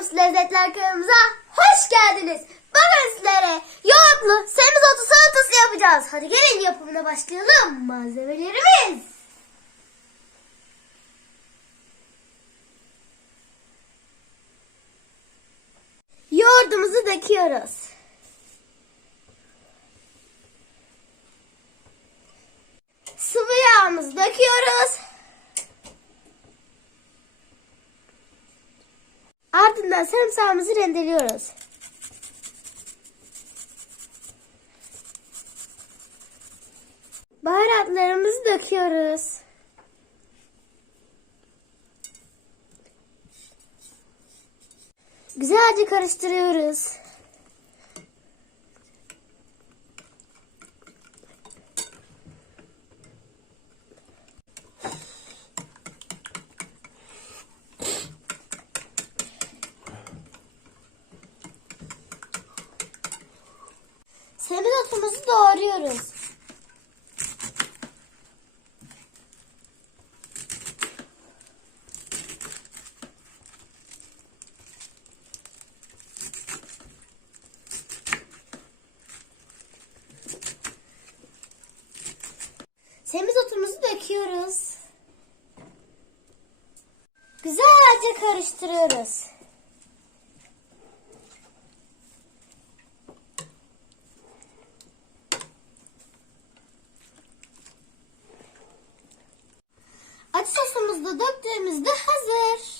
Bağımsız Lezzetler kanalımıza hoş geldiniz. Bugün sizlere yoğurtlu semizotu salatası yapacağız. Hadi gelin yapımına başlayalım. Malzemelerimiz. Yoğurdumuzu döküyoruz. Sıvı yağımızı döküyoruz. Ardından sarımsağımızı rendeliyoruz. Baharatlarımızı döküyoruz. Güzelce karıştırıyoruz. Semizotumuzu doğruyoruz. Semizotumuzu döküyoruz. Güzelce karıştırıyoruz. Acı sosumuz da döktüğümüzde hazır.